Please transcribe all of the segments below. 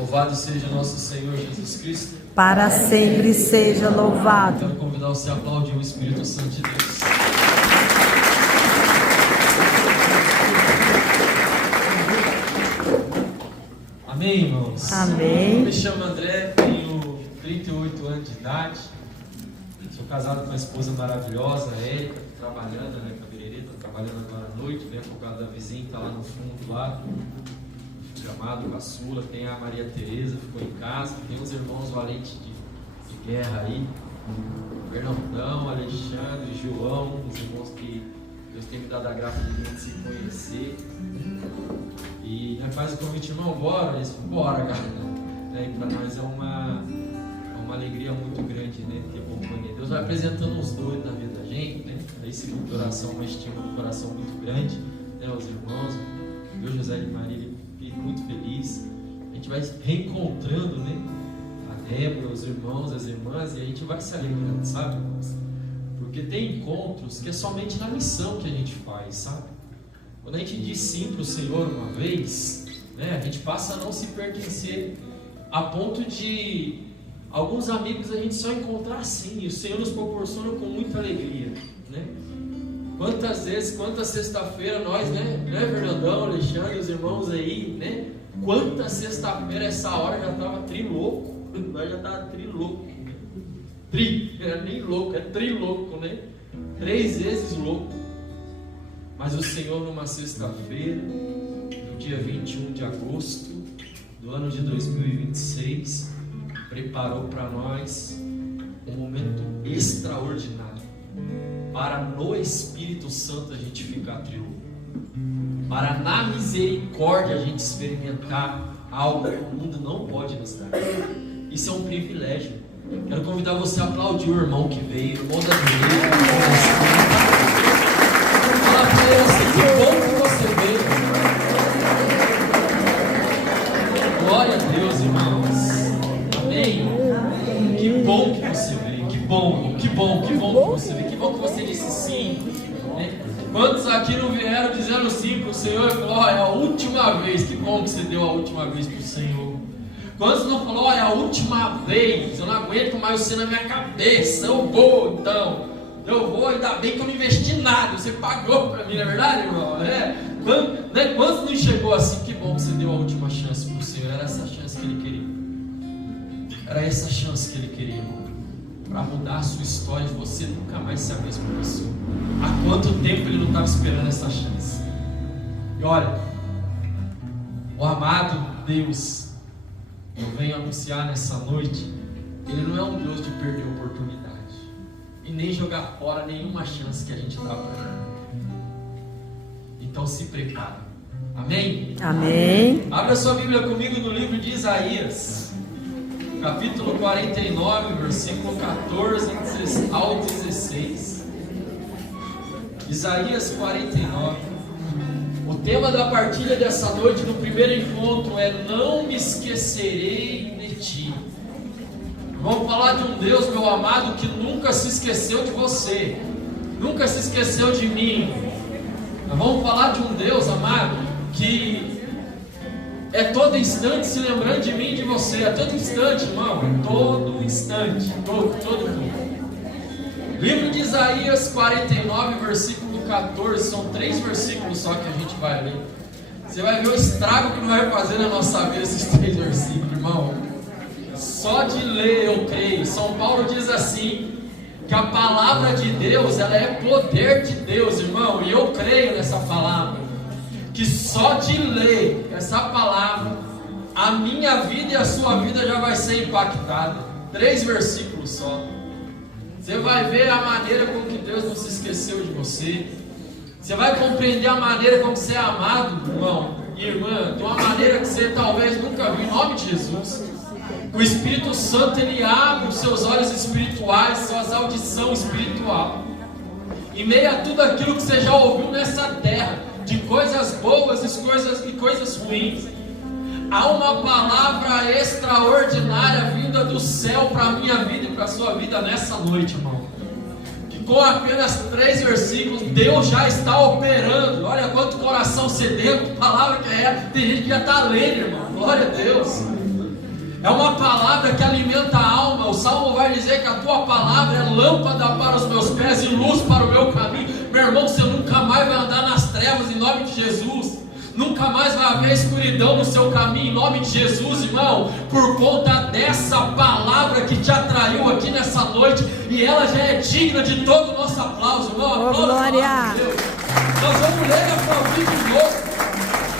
Louvado seja nosso Senhor Jesus Cristo. Para sempre seja louvado. Quero convidar você a aplaudir o Espírito Santo de Deus. Amém, irmãos? Amém. Me chamo André, tenho 38 anos de idade. Sou casado com uma esposa maravilhosa, a Érica, trabalhando, né, cabeleireira, trabalhando agora à noite, vem por causa da vizinha que está lá no fundo, lá, chamado Caçula. Tem a Maria Tereza, ficou em casa. Tem os irmãos valentes de guerra aí, Fernandão, Alexandre, João, os irmãos que Deus tem me dado a graça de se conhecer. E né, faz o convite, irmão, bora? Eles falam, bora, cara. E para nós é uma alegria muito grande, né, ter companhia. Deus vai apresentando os dois na vida da gente, né? Esse grupo de oração, uma estima do coração muito grande, né? Os irmãos, Deus, José e Maria, fico muito feliz. A gente vai reencontrando, né? A Débora, os irmãos, as irmãs, e a gente vai se alegrando, sabe, irmãos? Porque tem encontros que é somente na missão que a gente faz, sabe? Quando a gente diz sim para o Senhor uma vez, né, a gente passa a não se pertencer a ponto de alguns amigos a gente só encontrar assim, e o Senhor nos proporciona com muita alegria, né? Quantas vezes, quanta sexta-feira nós, né, Fernandão, Alexandre, os irmãos aí, né? Quanta sexta-feira essa hora já estava trilouco, nós já estava trilouco, era nem louco, é trilouco, né? 3 vezes louco. Mas o Senhor, numa sexta-feira, no dia 21 de agosto do ano de 2026, preparou para nós um momento extraordinário para no Espírito Santo a gente ficar triunfo, para na misericórdia a gente experimentar algo que o mundo não pode nos dar. Isso é um privilégio. Quero convidar você a aplaudir o irmão que veio, o irmão da igreja. Fala para ele assim, que bom que você veio. Glória a Deus, irmãos. Amém? Que bom que você veio. Que bom que você veio. Que bom que você disse sim. Né? Quantos aqui não vieram dizendo sim para o Senhor? Olha, é a última vez. Que bom que você deu a última vez para o Senhor. Quantos não falou, olha, é a última vez, eu não aguento mais você na minha cabeça, eu vou então. Eu vou, ainda bem que eu não investi nada, você pagou para mim, não é verdade, irmão? Quantos não chegou assim? Que bom que você deu a última chance para o Senhor, era essa chance que Ele queria. Era essa chance que Ele queria, irmão, para mudar a sua história e você nunca mais ser a mesma pessoa. Há quanto tempo Ele não estava esperando essa chance? E olha, o amado Deus, eu venho anunciar nessa noite, Ele não é um Deus de perder oportunidade e nem jogar fora nenhuma chance que a gente dá para Ele. Então se prepare. Amém? Amém. Abra sua Bíblia comigo no livro de Isaías, capítulo 49, versículo 14 ao 16. Isaías 49. O tema da partilha dessa noite, no primeiro encontro, é não me esquecerei de ti. Vamos falar de um Deus, meu amado, que nunca se esqueceu de você, nunca se esqueceu de mim. Nós vamos falar de um Deus, amado, que é todo instante se lembrando de mim e de você. É todo instante, irmão, é todo instante, todo mundo. Livro de Isaías 49, versículo 14, são 3 versículos só que a gente vai ler. Você vai ver o estrago que não vai fazer na nossa vida esses 3 versículos, irmão. Só de ler eu creio. São Paulo diz assim, que a palavra de Deus, ela é poder de Deus, irmão. E eu creio nessa palavra, que só de ler essa palavra, a minha vida e a sua vida já vai ser impactada. 3 versículos só. Você vai ver a maneira com que Deus não se esqueceu de você. Você vai compreender a maneira como você é amado, irmão e irmã, de uma maneira que você talvez nunca viu, em nome de Jesus. O Espírito Santo, Ele abre os seus olhos espirituais, suas audição espiritual. Em meio a tudo aquilo que você já ouviu nessa terra, de coisas boas e coisas ruins, há uma palavra extraordinária vinda do céu para a minha vida e para a sua vida nessa noite, irmão. Que com apenas 3 versículos, Deus já está operando. Olha quanto coração sedento, palavra que é. Tem gente que já está lendo, irmão. Glória a Deus. É uma palavra que alimenta a alma. O Salmo vai dizer que a tua palavra é lâmpada para os meus pés e luz para o meu caminho. Meu irmão, você nunca mais vai andar nas trevas em nome de Jesus. Nunca mais vai haver escuridão no seu caminho em nome de Jesus, irmão. Por conta dessa palavra que te atraiu aqui nessa noite. E ela já é digna de todo o nosso aplauso, irmão. Aplauso, glória. Deus. Nós vamos ler e aplaudir de novo.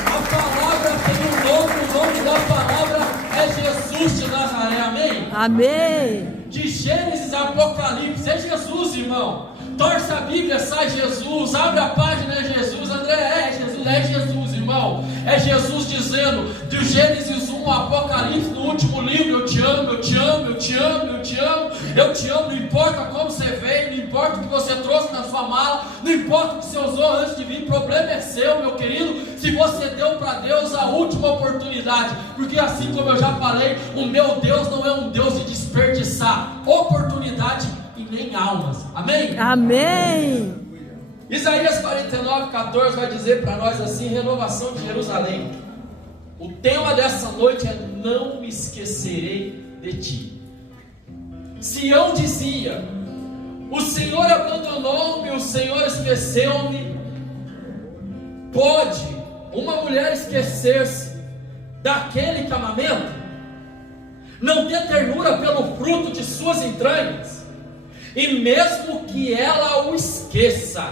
A palavra tem um nome, o nome da palavra é Jesus de Nazaré, amém? Amém. De Gênesis a Apocalipse, é Jesus, irmão. Torce a Bíblia, sai Jesus. Abre a página, é Jesus. André, é Jesus, irmão. É Jesus dizendo, de Gênesis 1 a Apocalipse, no último livro: eu te amo, eu te amo, eu te amo, eu te amo, eu te amo. Não importa como você veio, não importa o que você trouxe na sua mala, não importa o que você usou antes de vir, o problema é seu, meu querido. Se você deu para Deus a última oportunidade, porque assim como eu já falei, o meu Deus não é um Deus de desperdiçar oportunidade e nem almas, amém? Amém. Isaías 49:14 vai dizer para nós assim: renovação de Jerusalém. O tema dessa noite é: não me esquecerei de ti. Sião dizia: o Senhor abandonou-me, o Senhor esqueceu-me. Pode uma mulher esquecer-se daquele que amamenta? Não ter ternura pelo fruto de suas entranhas? E mesmo que ela o esqueça,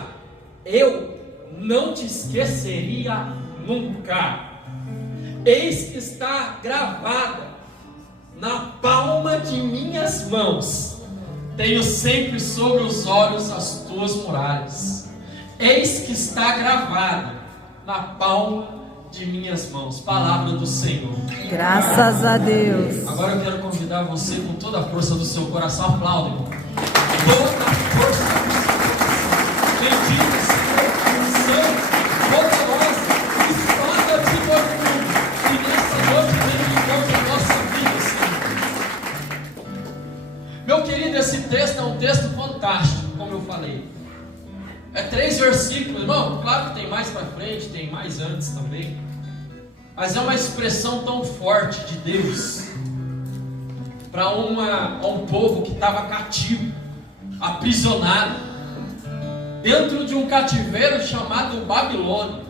eu não te esqueceria nunca. Eis que está gravada na palma de minhas mãos, tenho sempre sobre os olhos as tuas muralhas. Eis que está gravada na palma de minhas mãos. Palavra do Senhor. Graças a Deus. Agora eu quero convidar você com toda a força do seu coração. Aplaude, irmão. Toda a força do seu coração. Bendito Senhor, santo, poderosa, espada de todo mundo. E nessa noite vem encontro a nossa vida, Senhor. Meu querido, esse texto é um texto fantástico, como eu falei. É 3 versículos, irmão. Claro que tem mais para frente, tem mais antes também. Mas é uma expressão tão forte de Deus para um povo que estava cativo, aprisionado, dentro de um cativeiro chamado Babilônia.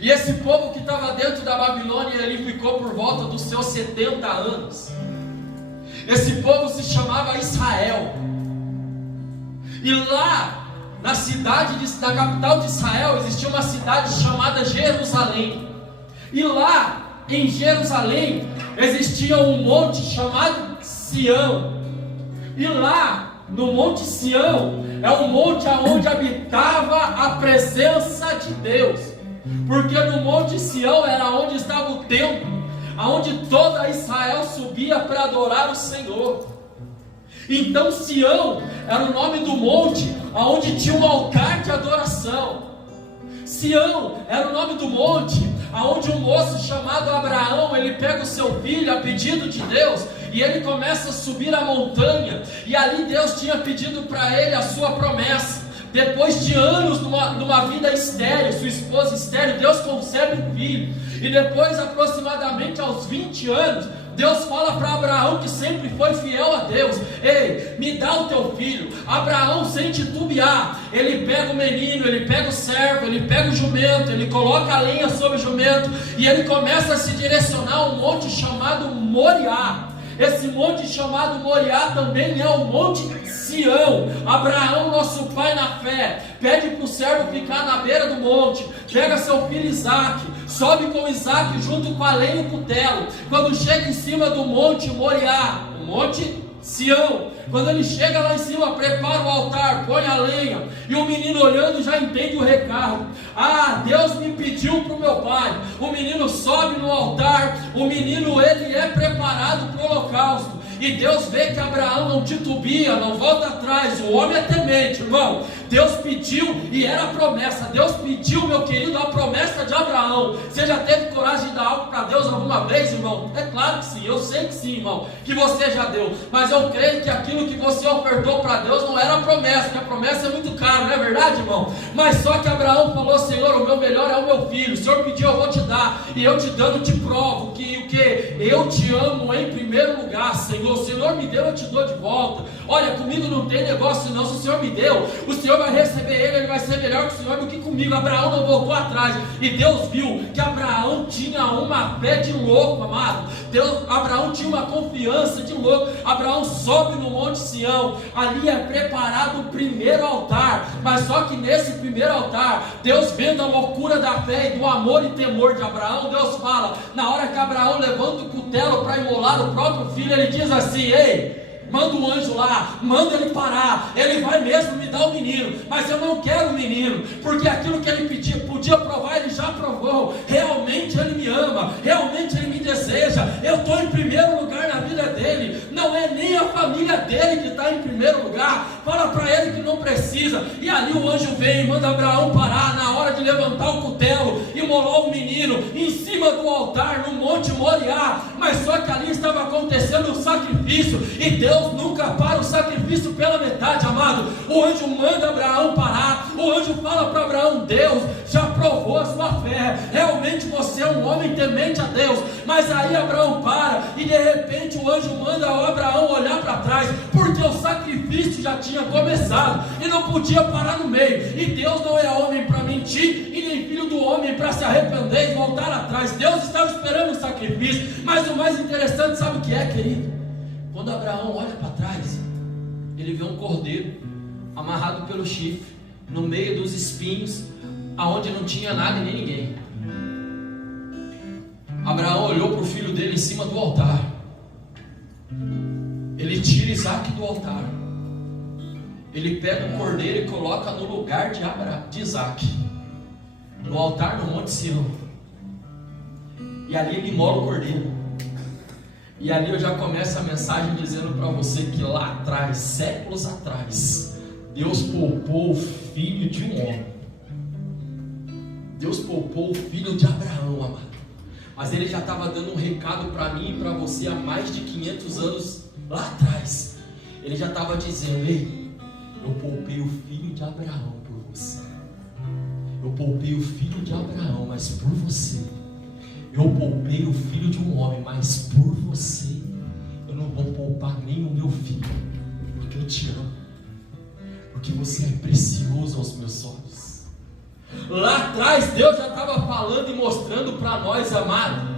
E esse povo que estava dentro da Babilônia, ele ficou por volta dos seus 70 anos. Esse povo se chamava Israel. E lá, na capital de Israel, existia uma cidade chamada Jerusalém. E lá em Jerusalém existia um monte chamado Sião. E lá no Monte Sião é um monte onde habitava a presença de Deus. Porque no Monte Sião era onde estava o templo, aonde toda Israel subia para adorar o Senhor. Então Sião era o nome do monte onde tinha um altar de adoração. Sião era o nome do monte onde um moço chamado Abraão, ele pega o seu filho a pedido de Deus e ele começa a subir a montanha. E ali Deus tinha pedido para ele a sua promessa. Depois de anos numa vida estéril, sua esposa estéril, Deus concebe um filho. E depois, aproximadamente aos 20 anos, Deus fala para Abraão, que sempre foi fiel a Deus: ei, me dá o teu filho. Abraão, sem titubear, ele pega o menino, ele pega o servo, ele pega o jumento, ele coloca a lenha sobre o jumento e ele começa a se direcionar a um monte chamado Moriá. Esse monte chamado Moriá também é o Monte Sião. Abraão, nosso pai na fé, pede para o servo ficar na beira do monte, pega seu filho Isaque, sobe com Isaque junto com a lenha e o cutelo. Quando chega em cima do Monte Moriá, o Monte Sião, quando ele chega lá em cima, prepara o altar, põe a lenha, e o menino olhando já entende o recado. Ah, Deus me pediu para o meu pai. O menino sobe no altar, o menino ele é preparado para o holocausto. E Deus vê que Abraão não titubia, não volta atrás. O homem é temente, irmão. Deus pediu e era a promessa. Deus pediu, meu querido, a promessa de Abraão. Você já teve coragem de dar algo para Deus alguma vez, irmão? É claro que sim, eu sei que sim, irmão, que você já deu. Mas eu creio que aquilo que você ofertou para Deus não era a promessa, que a promessa é muito cara, não é verdade, irmão? Mas só que Abraão falou: Senhor, o meu melhor é o meu filho. O Senhor pediu, eu vou te dar. E eu te dando, te provo que eu te amo em primeiro lugar, Senhor. O Senhor me deu, eu te dou de volta. Olha, comigo não tem negócio não. Se o Senhor me deu, o Senhor vai receber ele vai ser melhor que o Senhor do que comigo. Abraão não voltou atrás, e Deus viu que Abraão tinha uma fé de louco, amado. Abraão tinha uma confiança de louco. Abraão sobe no Monte Sião, ali é preparado o primeiro altar, mas só que nesse primeiro altar, Deus vendo a loucura da fé e do amor e temor de Abraão, Deus fala, na hora que Abraão levanta o cutelo para imolar o próprio filho, ele diz assim: ei, manda um anjo lá, manda ele parar, ele vai mesmo me dar o menino, mas eu não quero o menino, porque aquilo que ele podia provar, ele já provou. Realmente ele me ama, realmente ele me deseja, eu estou em primeiro lugar na vida dele, não é nem a família dele que está em primeiro lugar. Fala para ele que não precisa. E ali o anjo vem, manda Abraão parar, na hora de levantar o cutelo e molar o menino em cima do altar no Monte Moriá, mas só que ali estava acontecendo um sacrifício, e Deus nunca para o sacrifício pela metade, amado. O anjo manda Abraão parar, o anjo fala para Abraão: Deus já provou a sua fé, realmente você é um homem temente a Deus. Mas aí Abraão para, e de repente o anjo manda o Abraão olhar para trás, porque o sacrifício já tinha começado, e não podia parar no meio. E Deus não é homem para mentir, e nem filho do homem para se arrepender e voltar atrás. Deus estava esperando o sacrifício, mas o mais interessante, sabe o que é, querido? Quando Abraão olha para trás, ele vê um cordeiro amarrado pelo chifre, no meio dos espinhos, aonde não tinha nada e nem ninguém. Abraão olhou para o filho dele em cima do altar. Ele tira Isaac do altar, ele pega o cordeiro e coloca no lugar de Isaac, no altar no Monte Sião, e ali ele imola o cordeiro. E ali eu já começo a mensagem dizendo para você que lá atrás, séculos atrás, Deus poupou o filho de um homem. Deus poupou o filho de Abraão, amado. Mas ele já estava dando um recado para mim e para você há mais de 500 anos lá atrás. Ele já estava dizendo: ei, eu poupei o filho de Abraão por você. Eu poupei o filho de Abraão, mas por você. Eu poupei o filho de um homem, mas por você eu não vou poupar nem o meu filho, porque eu te amo, porque você é precioso aos meus olhos. Lá atrás Deus já estava falando e mostrando para nós, amado,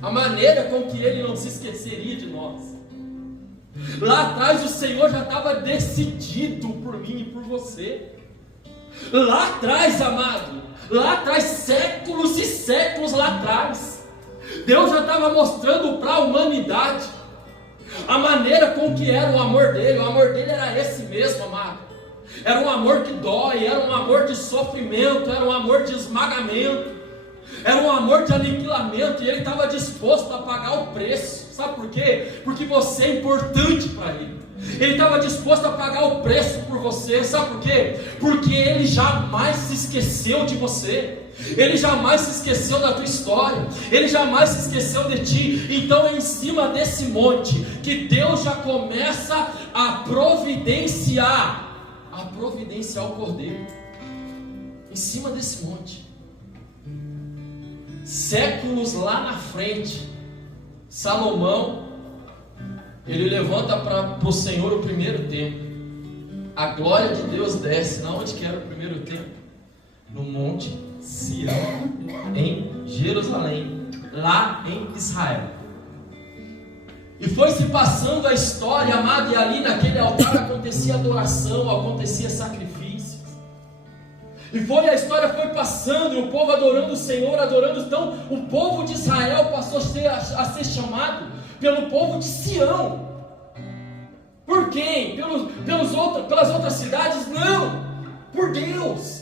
a maneira com que Ele não se esqueceria de nós. Lá atrás o Senhor já estava decidido por mim e por você. Lá atrás, amado, lá atrás, séculos e séculos lá atrás, Deus já estava mostrando para a humanidade a maneira com que era o amor dele. O amor dele era esse mesmo, amado. Era um amor que dói, era um amor de sofrimento, era um amor de esmagamento, era um amor de aniquilamento, e ele estava disposto a pagar o preço. Sabe por quê? Porque você é importante para ele. Ele estava disposto a pagar o preço por você. Sabe por quê? Porque Ele jamais se esqueceu de você. Ele jamais se esqueceu da tua história. Ele jamais se esqueceu de ti. Então é em cima desse monte que Deus já começa a providenciar o cordeiro. Em cima desse monte. Séculos lá na frente, Salomão, ele levanta para o Senhor o primeiro templo. A glória de Deus desce. Na onde que era o primeiro templo? No Monte Sião, em Jerusalém, lá em Israel. E foi se passando a história, amado, e ali naquele altar acontecia adoração, acontecia sacrifícios. E a história foi passando, e o povo adorando o Senhor, adorando. Então o povo de Israel passou a ser chamado pelo povo de Sião. Por quem? Pelas outras cidades? Não, por Deus.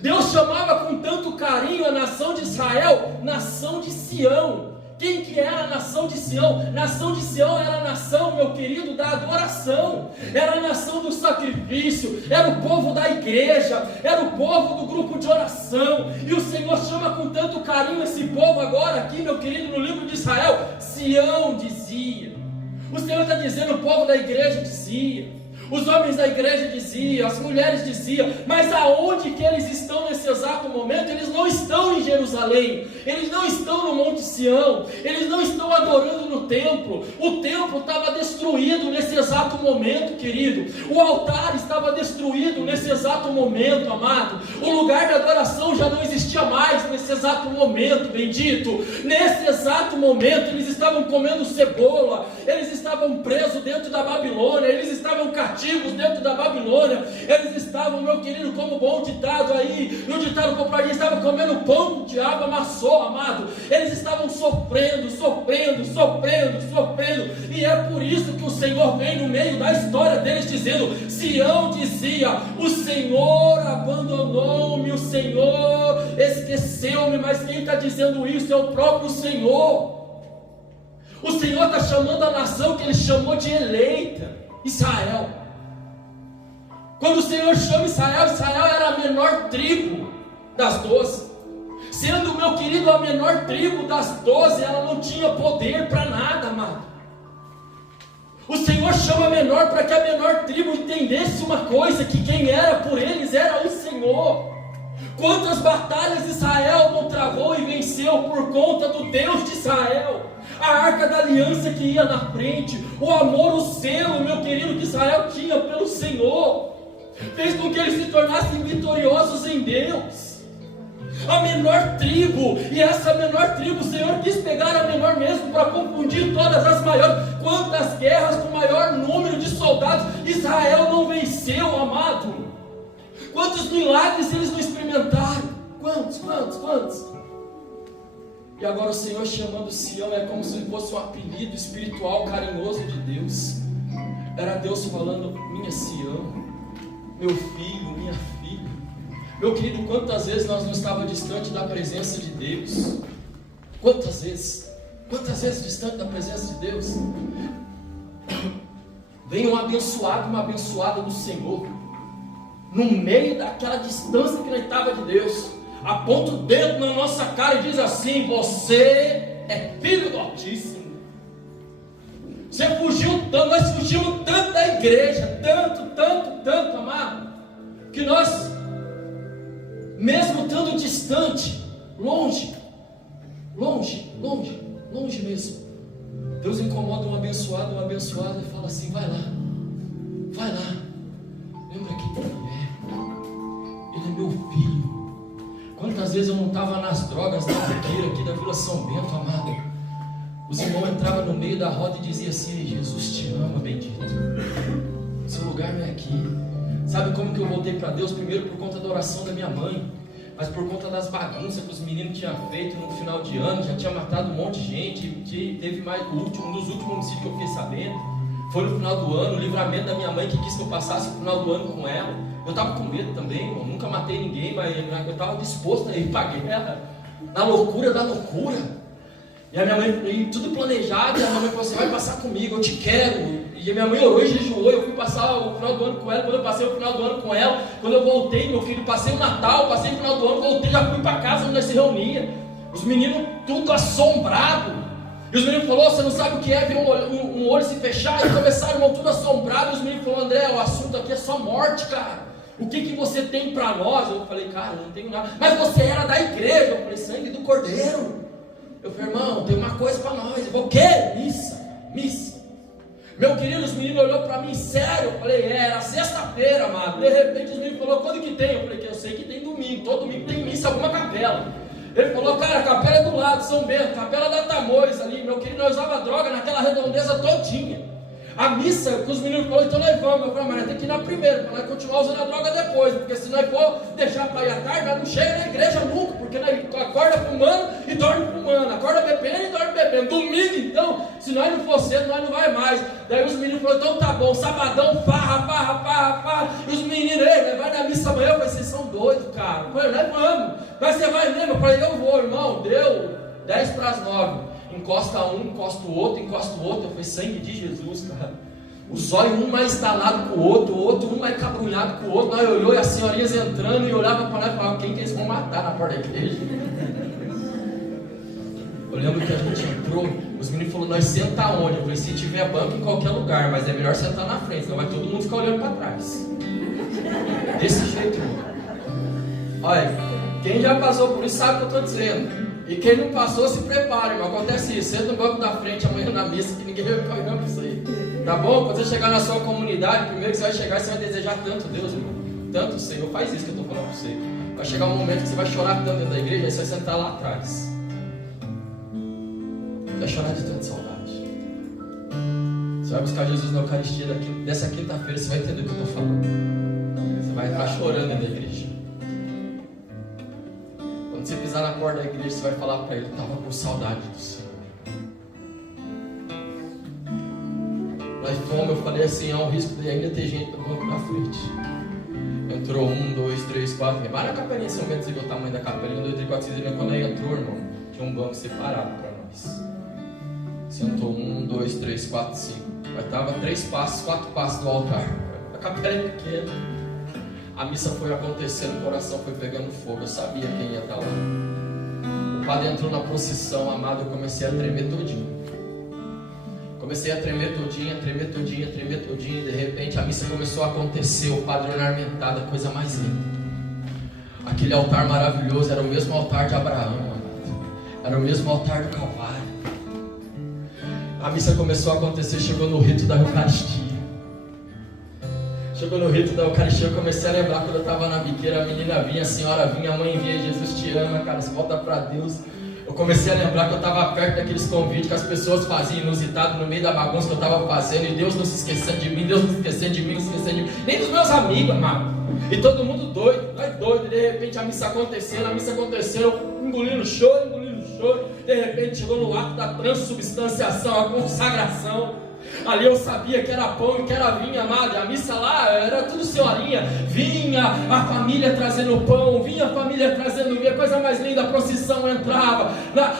Deus chamava com tanto carinho a nação de Israel, nação de Sião. Quem que era a nação de Sião? Nação de Sião era a nação, meu querido, da adoração, era a nação do sacrifício, era o povo da igreja, era o povo do grupo de oração. E o Senhor chama com tanto carinho esse povo agora aqui, meu querido, no livro de Israel. Sião dizia. O Senhor está dizendo: o povo da igreja dizia, Os homens da igreja diziam, as mulheres diziam, mas aonde que eles estão nesse exato momento? Eles não estão em Jerusalém, eles não estão no Monte Sião, eles não estão adorando no templo. O templo estava destruído nesse exato momento, querido. O altar estava destruído nesse exato momento, amado. O lugar de adoração já não existia mais nesse exato momento, bendito. Nesse exato momento eles estavam comendo cebola, eles estavam presos dentro da Babilônia, eles estavam cativos dentro da Babilônia, eles estavam, meu querido, como bom ditado aí, no ditado popular, eles estavam comendo pão que o diabo amassou, amado. Eles estavam sofrendo, e é por isso que o Senhor vem no meio da história deles dizendo: Sião dizia, o Senhor abandonou-me, o Senhor esqueceu-me. Mas quem está dizendo isso é o próprio Senhor. O Senhor está chamando a nação que Ele chamou de eleita, Israel. Quando o Senhor chama Israel, Israel era a menor tribo das 12. Sendo, meu querido, a menor tribo das 12, ela não tinha poder para nada, amado. O Senhor chama a menor para que a menor tribo entendesse uma coisa, que quem era por eles era o Senhor. Quantas batalhas Israel não travou e venceu por conta do Deus de Israel? A arca da aliança que ia na frente, o amor, o zelo, meu querido, que Israel tinha pelo Senhor, fez com que eles se tornassem vitoriosos em Deus. A menor tribo, e essa menor tribo, o Senhor quis pegar a menor mesmo para confundir todas as maiores. Quantas guerras com maior número de soldados Israel não venceu, amado? Quantos milagres eles não experimentaram? Quantos? E agora o Senhor chamando Sião é como se fosse um apelido espiritual carinhoso de Deus. Era Deus falando: minha Sião, meu filho, minha filha. Meu querido, quantas vezes nós não estávamos distante da presença de Deus? Quantas vezes distante da presença de Deus? Vem um abençoado, uma abençoada do Senhor, no meio daquela distância que nós estávamos de Deus, aponta o dedo na nossa cara e diz assim: você é filho do Altíssimo. Você fugiu tanto, nós fugimos tanto da igreja, tanto, amado, que nós, mesmo estando distante, longe mesmo, Deus incomoda um abençoado, uma abençoada, e fala assim: vai lá, lembra quem ele é meu filho. Quantas vezes eu não estava nas drogas, na fogueira aqui da Vila São Bento, amado, os irmãos entravam no meio da roda e diziam assim: Jesus te ama, bendito, seu lugar não é aqui. Sabe como que eu voltei para Deus? Primeiro por conta da oração da minha mãe, mas por conta das bagunças que os meninos tinham feito no final de ano. Já tinha matado um monte de gente, teve mais um dos últimos homicídios que eu fiquei sabendo, foi no final do ano, o livramento da minha mãe, que quis que eu passasse o final do ano com ela. Eu estava com medo também, irmão. Nunca matei ninguém, mas eu estava disposto a ir para a guerra, na loucura da loucura. E a minha mãe, tudo planejado, e a minha mãe falou assim: vai passar comigo, eu te quero. E a minha mãe orou e jejuou, eu fui passar o final do ano com ela. Quando eu passei o final do ano com ela, quando eu voltei, meu filho, passei o Natal, passei o final do ano, voltei, já fui para casa onde nós se reunia. Os meninos tudo assombrado. E os meninos falaram: você não sabe o que é ver um olho se fechar? E começaram, irmão, tudo assombrado. E os meninos falaram: André, o assunto aqui é só morte, cara. O que você tem para nós? Eu falei: cara, eu não tenho nada. Mas você era da igreja. Eu falei: sangue do Cordeiro. Eu falei: irmão, tem uma coisa para nós. Eu falei: o quê? Missa. Meu querido, os meninos olhou para mim sério. Eu falei: era sexta-feira, amado. De repente os meninos falaram: quando que tem? Eu falei: que eu sei que tem domingo. Todo domingo tem missa, alguma capela. Ele falou: cara, a capela é do lado, São Bento, capela da Tamoios ali. Meu querido, nós usava droga naquela redondeza todinha. A missa, que os meninos falaram: então nós vamos. Eu falei: mas nós temos que ir na primeira, para nós continuar usando a droga depois, porque se nós for deixar para ir à tarde, nós não chega na igreja nunca, porque nós acorda fumando e dorme fumando, acorda bebendo e dorme bebendo. Domingo, então, se nós não for cedo, nós não vai mais. Daí os meninos falaram: então tá bom, sabadão, farra. E os meninos: ei, vai na missa amanhã. Eu falei: vocês são doidos, cara. Eu falei: nós vamos. Mas você vai mesmo? Eu falei: eu vou, irmão. Deu 10 para as 9. Encosta um, encosta o outro. Eu falei: sangue de Jesus, cara. Os olhos um mais instalado com o outro um mais cabrunhado com o outro. Nós olhou e as senhorinhas entrando e olhava para nós e falava: quem que eles vão matar na porta da igreja? Eu lembro que a gente entrou, os meninos falaram, nós senta onde? Eu falei, se tiver banco em qualquer lugar, mas é melhor sentar na frente, senão vai todo mundo ficar olhando para trás. Desse jeito, irmão. Olha, quem já passou por isso sabe o que eu estou dizendo. E quem não passou, se prepare, irmão. Acontece isso, senta no banco da frente amanhã na missa, que ninguém vai ficar olhando para isso aí. Tá bom? Quando você chegar na sua comunidade, primeiro que você vai chegar, você vai desejar tanto Deus, irmão. Tanto o Senhor, faz isso que eu estou falando para você. Vai chegar um momento que você vai chorar tanto dentro da igreja, aí você vai sentar lá atrás. Você vai chorar de tanta saudade. Você vai buscar Jesus na Eucaristia dessa quinta-feira, você vai entender o que eu estou falando. Você vai estar chorando dentro da igreja. Quando você pisar na porta da igreja, você vai falar para ele, estava com saudade do Senhor. Nós fomos, eu falei assim, há um risco de ainda ter gente no banco da frente. Entrou 1, 2, 3, 4, vai na capelinha, São Bento, o tamanho da capelinha, 1, 2, 3, 4, 5, 6, quando ele entrou, irmão, tinha um banco separado para nós. Sentou 1, 2, 3, 4, 5. Mas estava 3 passos, 4 passos do altar. A capela é pequena. A missa foi acontecendo, o coração foi pegando fogo. Eu sabia quem ia estar lá. O padre entrou na procissão, amado, eu comecei a tremer todinho. Comecei a tremer todinho. De repente a missa começou a acontecer, o padre ornamentado, a coisa mais linda. Aquele altar maravilhoso, era o mesmo altar de Abraão, amado. Era o mesmo altar do Calvário. A missa começou a acontecer, chegou no rito da Eucaristia. Chegou no rito da Eucaristia, eu comecei a lembrar quando eu estava na biqueira, a menina vinha, a senhora vinha, a mãe vinha, Jesus te ama, cara, você volta para Deus. Eu comecei a lembrar que eu estava perto daqueles convites que as pessoas faziam inusitado no meio da bagunça que eu estava fazendo, e Deus não se esquecendo de mim, Deus não se esquecendo de mim, não se esquecendo de mim, nem dos meus amigos, amado. E todo mundo doido, nós doidos, de repente a missa aconteceu, eu engolindo choro, de repente chegou no ato da transubstanciação, a consagração. Ali eu sabia que era pão e que era vinho, amado. E a missa lá era tudo senhorinha. Vinha a família trazendo pão, vinha a família trazendo vinho. A coisa mais linda, a procissão entrava.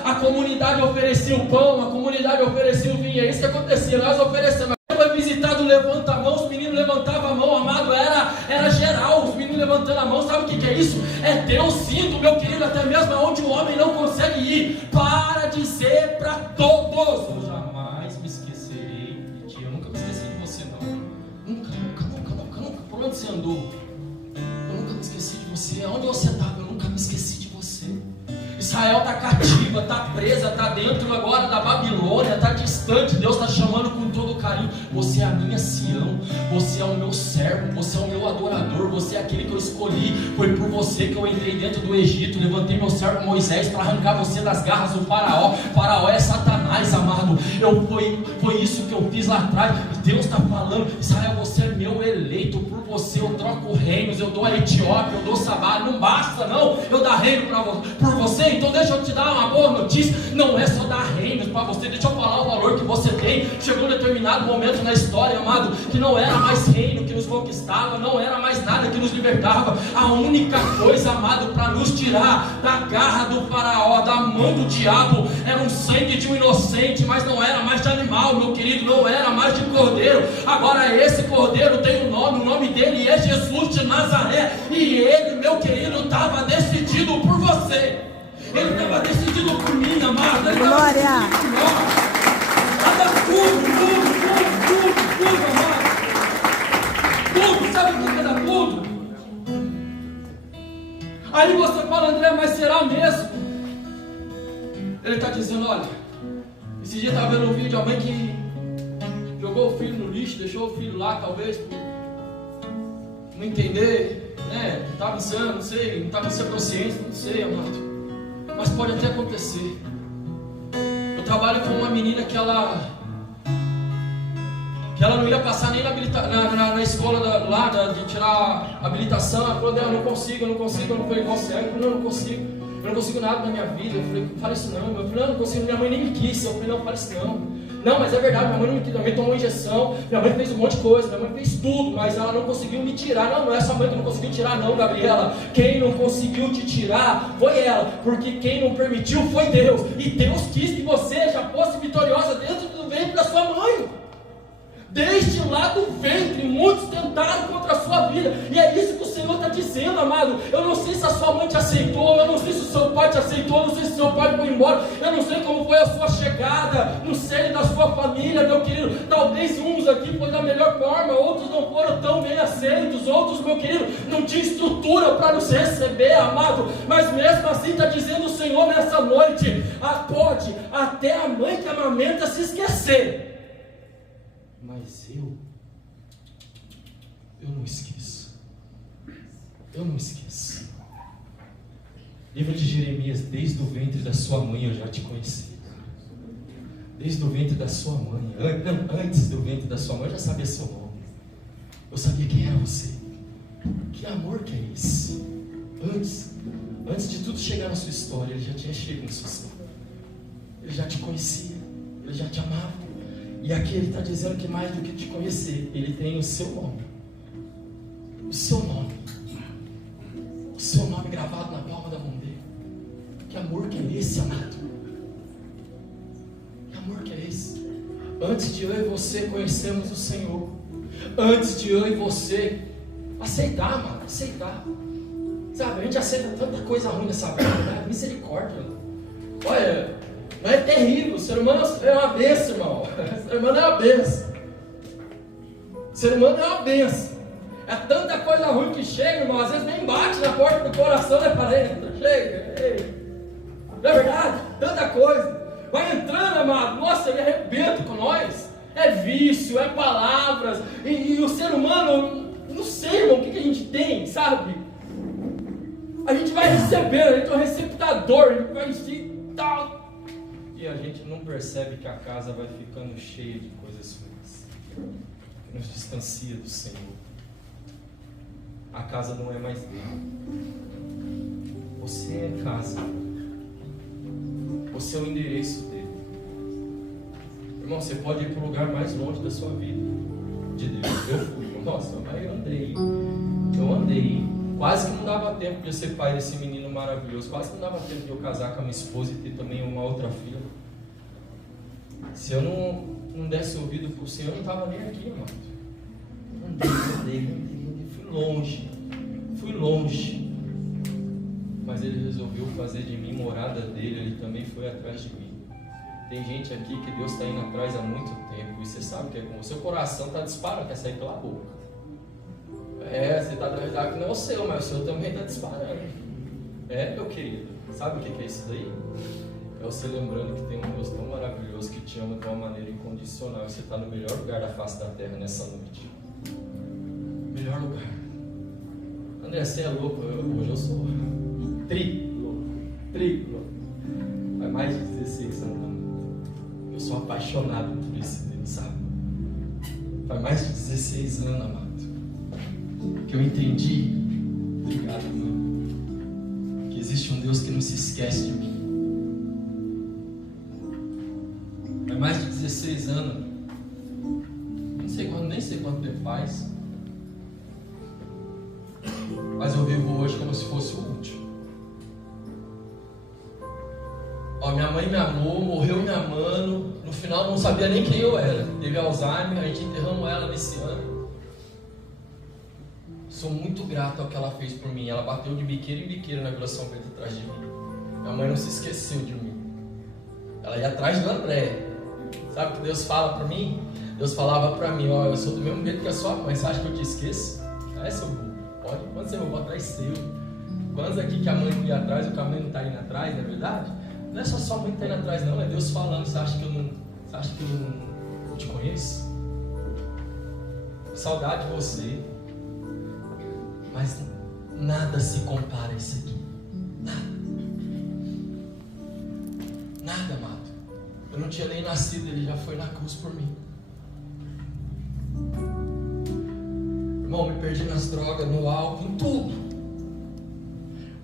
A comunidade oferecia o pão, a comunidade oferecia o vinho. É isso que acontecia, nós oferecemos. Foi visitado, levanta a mão, os meninos levantavam a mão, amado. Era geral, os meninos levantando a mão. Sabe o que é isso? É Deus indo, meu querido, até mesmo onde o homem não consegue ir. Para dizer para todos: eu jamais me esquecerei de ti. Eu nunca me esqueci de você, não. Nunca. Por onde você andou? Eu nunca me esqueci de você. Onde você estava? Eu nunca me esqueci de você. Israel está cativa, está presa, está dentro agora da Babilônia, está distante. Deus está chamando com todo carinho. Você é a minha Sião, você é o meu servo, você é o meu adorador, você é aquele que eu escolhi. Foi por você que eu entrei dentro do Egito, levantei meu servo Moisés para arrancar você das garras do faraó. Faraó é Satanás, amado. Foi isso que eu fiz lá atrás. Deus está falando: Israel, você é meu eleito, por você eu troco reinos, eu dou a Etiópia, eu dou Sabá. Não basta não eu dar reino por você. Então deixa eu te dar uma boa notícia. Não é só dar reinos para você. Deixa eu falar o valor que você tem. Chegou um determinado momento na história, amado, que não era mais reino que nos conquistava, não era mais nada que nos libertava. A única coisa, amado, para nos tirar da garra do faraó, da mão do diabo, era um sangue de um inocente, mas não era mais de animal, meu querido, não era mais de cordeiro. Agora esse cordeiro tem um nome, o nome dele é Jesus de Nazaré. E ele, meu querido, estava decidido por você. Ele estava decidido por mim, amado. Glória! Estava tudo, amado. Tudo, sabe o que era tudo? Aí você fala: André, mas será mesmo? Ele está dizendo: olha, esse dia estava vendo um vídeo de alguém que jogou o filho no lixo, deixou o filho lá, talvez por não entender, né? Não estava insano, não sei, não estava sem consciência, não sei, amado. Mas pode até acontecer. Eu trabalho com uma menina que ela não ia passar nem na escola lá de tirar a habilitação. Ela falou: eu não consigo. Eu falei: consegue? Eu não consigo nada na minha vida. Eu falei: não fala isso não. Eu falei: não consigo, minha mãe nem me quis. Eu falei: não fala isso não. Não, mas é verdade, minha mãe não me quis, minha mãe tomou injeção, minha mãe fez um monte de coisa, minha mãe fez tudo, mas ela não conseguiu me tirar. Não é sua mãe que não conseguiu tirar não, Gabriela. Quem não conseguiu te tirar foi ela, porque quem não permitiu foi Deus. E Deus quis que você já fosse vitoriosa dentro do ventre da sua mãe. Desde lá do ventre, muitos tentaram contra a sua vida, e é isso que o Senhor está dizendo. acontecendo, amado. Eu não sei se a sua mãe te aceitou, eu não sei se o seu pai te aceitou, eu não sei se o seu pai foi embora, eu não sei como foi a sua chegada no seio da sua família, meu querido. Talvez uns aqui foi da melhor forma, outros não foram tão bem aceitos, outros, meu querido, não tinha estrutura para nos receber, amado. Mas mesmo assim está dizendo o Senhor nessa noite: pode até a mãe que amamenta se esquecer, mas eu não esqueço. Eu não esqueço. Livro de Jeremias: desde o ventre da sua mãe eu já te conheci. Desde o ventre da sua mãe, antes do ventre da sua mãe eu já sabia seu nome. Eu sabia quem era você. Que amor que é esse? Antes de tudo chegar na sua história, Ele já tinha chegado na sua história. Ele já te conhecia, Ele já te amava. E aqui Ele está dizendo que mais do que te conhecer, Ele tem o seu nome. O seu nome. O seu nome gravado na palma da mão dele. Que amor que é esse, amado? Que amor que é esse? Antes de eu e você conhecermos o Senhor, antes de eu e você aceitar, amado, aceitar. Sabe, a gente aceita tanta coisa ruim nessa vida, né? Misericórdia. Olha, não é terrível. O ser humano é uma bênção, irmão. O ser humano é uma bênção. O ser humano é uma bênção. É tanta coisa ruim que chega, irmão. Às vezes nem bate na porta do coração, né? Para dentro. Chega. Ei. Não é verdade? Tanta coisa. Vai entrando, amado. Nossa, ele arrebenta com nós. É vício, é palavras. E o ser humano, não sei, irmão, o que a gente tem, sabe? A gente vai recebendo, a gente é um receptador, a gente vai assim, tal. E a gente não percebe que a casa vai ficando cheia de coisas ruins. Que nos distancia do Senhor. A casa não é mais dele. Você é casa. Você é o endereço dele. Irmão, você pode ir para o lugar mais longe da sua vida. De Deus. Eu fui. Nossa, mas eu andei. Quase que não dava tempo de eu ser pai desse menino maravilhoso. Quase que não dava tempo de eu casar com a minha esposa e ter também uma outra filha. Se eu não desse ouvido para o Senhor, eu não estava nem aqui, amado. Andei. Fui longe, mas Ele resolveu fazer de mim morada dele. Ele também foi atrás de mim. Tem gente aqui que Deus está indo atrás há muito tempo, e você sabe que é bom. O seu coração está disparando, quer sair pela boca. Você está duvidando que não é o seu, mas o seu também está disparando. Meu querido, sabe o que é isso daí? É você lembrando que tem um Deus tão maravilhoso que te ama de uma maneira incondicional, e você está no melhor lugar da face da terra nessa noite. Melhor lugar. André, você é louco. Hoje eu sou tri louco. Faz mais de 16 anos. Eu sou apaixonado por esse Deus, sabe? Faz mais de 16 anos, amado, que eu entendi, obrigado, mano, que existe um Deus que não se esquece de mim. Faz mais de 16 anos. Nem sei quanto tempo faz. Mas eu vivo hoje como se fosse o último. Minha mãe me amou, morreu me amando. No final não sabia nem quem eu era. Teve Alzheimer, a gente enterramos ela nesse ano. Sou muito grato ao que ela fez por mim. Ela bateu de biqueira em biqueira na Vila São Bento atrás de mim. Minha mãe não se esqueceu de mim. Ela ia atrás do André. Sabe o que Deus fala para mim? Deus falava para mim: eu sou do mesmo jeito que a sua mãe. Você acha que eu te esqueço? Seu burro. Pode. Quantos eu vou atrás seu? Quantos aqui que a mãe ia atrás, o que a mãe não está indo atrás, não é verdade? Não é só sua mãe que está indo atrás, não. É Deus falando. Você acha que eu não te conheço? Saudade de você. Mas nada se compara a isso aqui. Nada, amado. Eu não tinha nem nascido, Ele já foi na cruz por mim. Irmão, me perdi nas drogas, no álcool, em tudo.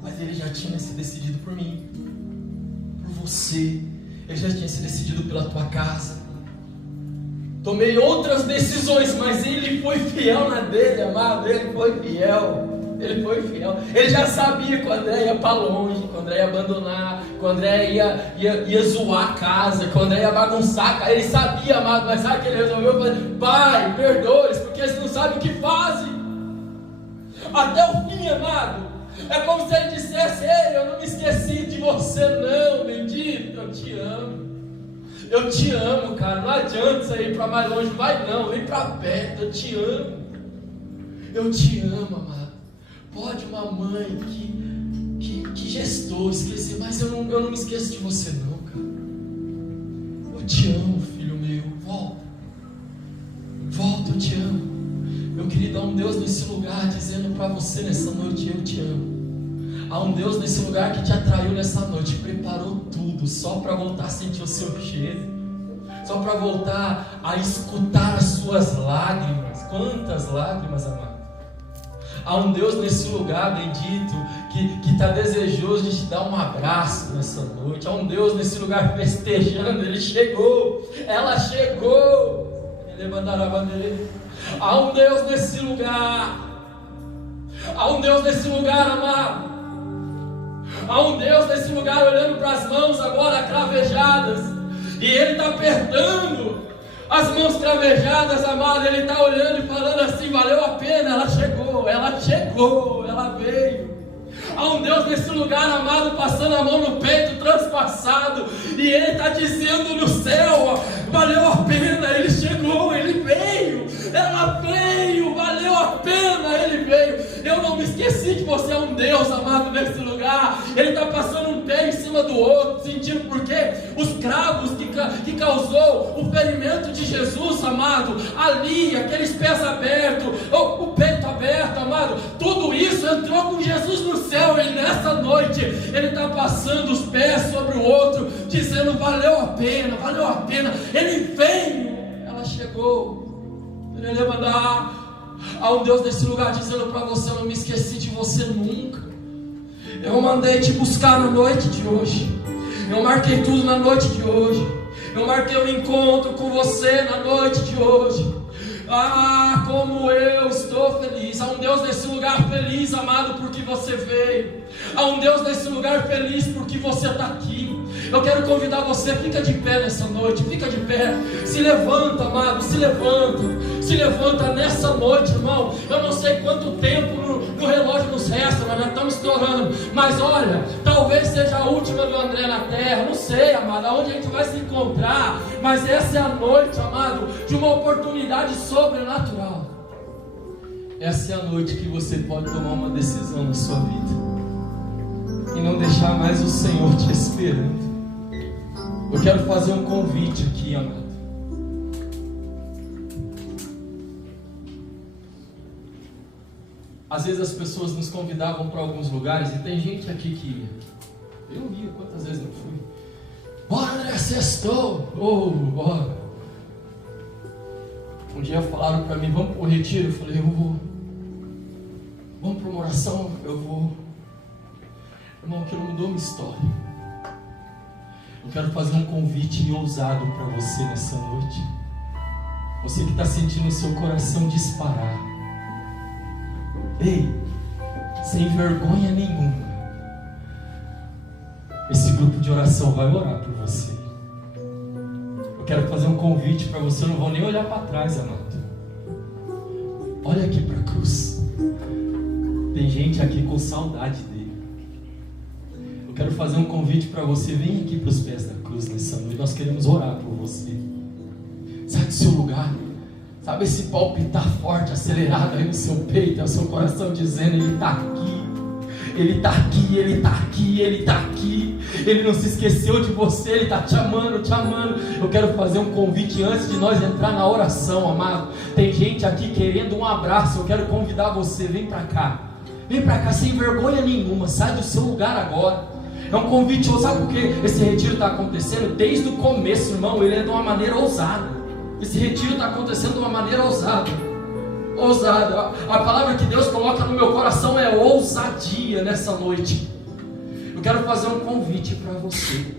Mas Ele já tinha se decidido por mim, por você. Ele já tinha se decidido pela tua casa. Tomei outras decisões, mas Ele foi fiel na dele, amado. Ele foi fiel. Ele já sabia que o André ia para longe, que o André ia abandonar, que o André ia zoar a casa, que o André ia bagunçar a casa. Ele sabia, amado, mas sabe o que ele resolveu fazer? Pai, perdoe-os, porque eles não sabem o que fazem. até o fim, amado. É como se ele dissesse: ei, eu não me esqueci de você não, bendito, eu te amo. Eu te amo, cara, não adianta você ir para mais longe, vai não, vem para perto, eu te amo. Eu te amo, amado. Pode uma mãe que gestou esquecer, mas eu não me esqueço de você não, cara. Eu te amo, filho meu, volta, eu te amo. Meu querido, há um Deus nesse lugar dizendo para você nessa noite: eu te amo. Há um Deus nesse lugar que te atraiu nessa noite, preparou tudo só para voltar a sentir o seu cheiro, só para voltar a escutar as suas lágrimas. Quantas lágrimas, amado. Há um Deus nesse lugar, bendito, que está desejoso de te dar um abraço nessa noite. Há um Deus nesse lugar festejando. Ele chegou, ela chegou. Ele mandará a bandeira. Há um Deus nesse lugar. Há um Deus nesse lugar, amado. Há um Deus nesse lugar olhando para as mãos agora cravejadas. E Ele está apertando as mãos cravejadas, amado. Ele está olhando e falando assim: valeu a pena, ela chegou, ela veio. Há um Deus nesse lugar, amado, passando a mão no peito transpassado. E Ele está dizendo no céu: valeu a pena, Ele chegou, Ele veio. Ela veio, valeu a pena, Ele veio. Eu não me esqueci de você. É um Deus, amado, nesse lugar. Ele está passando um pé em cima do outro, sentindo porque os cravos que causou o ferimento de Jesus, amado, ali, aqueles pés abertos, o peito aberto, amado, tudo isso entrou com Jesus no céu. E nessa noite Ele está passando os pés sobre o outro, dizendo: valeu a pena, valeu a pena. Ele veio, ela chegou. Ele ia mandar. Há um Deus nesse lugar dizendo para você: eu não me esqueci de você nunca. Eu mandei te buscar na noite de hoje. Eu marquei tudo na noite de hoje. Eu marquei um encontro com você na noite de hoje. Ah, como eu estou feliz. Há um Deus nesse lugar feliz, amado, porque você veio. Há um Deus nesse lugar feliz porque você está aqui. Eu quero convidar você: fica de pé nessa noite, fica de pé. Se levanta, amado, se levanta nessa noite, irmão. Eu não sei quanto tempo no relógio nos resta, nós já estamos estourando. Mas olha, talvez seja a última do André na terra. Não sei, amado, aonde a gente vai se encontrar. Mas essa é a noite, amado, de uma oportunidade sobrenatural. Essa é a noite que você pode tomar uma decisão na sua vida e não deixar mais o Senhor te esperando. Eu quero fazer um convite aqui, amado. Às vezes as pessoas nos convidavam para alguns lugares, e tem gente aqui que ia. Eu ia, quantas vezes não fui? Bora, André, sextou! Bora! Um dia falaram para mim: vamos para o retiro? Eu falei: eu vou. Vamos para uma oração? Eu vou. Irmão, aquilo mudou minha história. Eu quero fazer um convite ousado para você nessa noite. Você que está sentindo o seu coração disparar. Ei, sem vergonha nenhuma, esse grupo de oração vai orar por você. Eu quero fazer um convite para você. Eu não vou nem olhar para trás, amado. Olha aqui para a cruz. Tem gente aqui com saudade dele. Eu quero fazer um convite para você: vem aqui para os pés da cruz nessa noite. Nós queremos orar por você. Sai do seu lugar. Sabe esse palpitar forte, acelerado aí no seu peito, no seu coração, dizendo: Ele está aqui. Ele está aqui, Ele está aqui, Ele está aqui. Ele não se esqueceu de você, Ele está te amando, te amando. Eu quero fazer um convite antes de nós entrar na oração, amado. Tem gente aqui querendo um abraço. Eu quero convidar você: vem para cá. Vem para cá sem vergonha nenhuma. Sai do seu lugar agora. É um convite ousado, porque esse retiro está acontecendo desde o começo, irmão. Ele é de uma maneira ousada. Esse retiro está acontecendo de uma maneira ousada. Ousada. A palavra que Deus coloca no meu coração é ousadia nessa noite. Eu quero fazer um convite para você.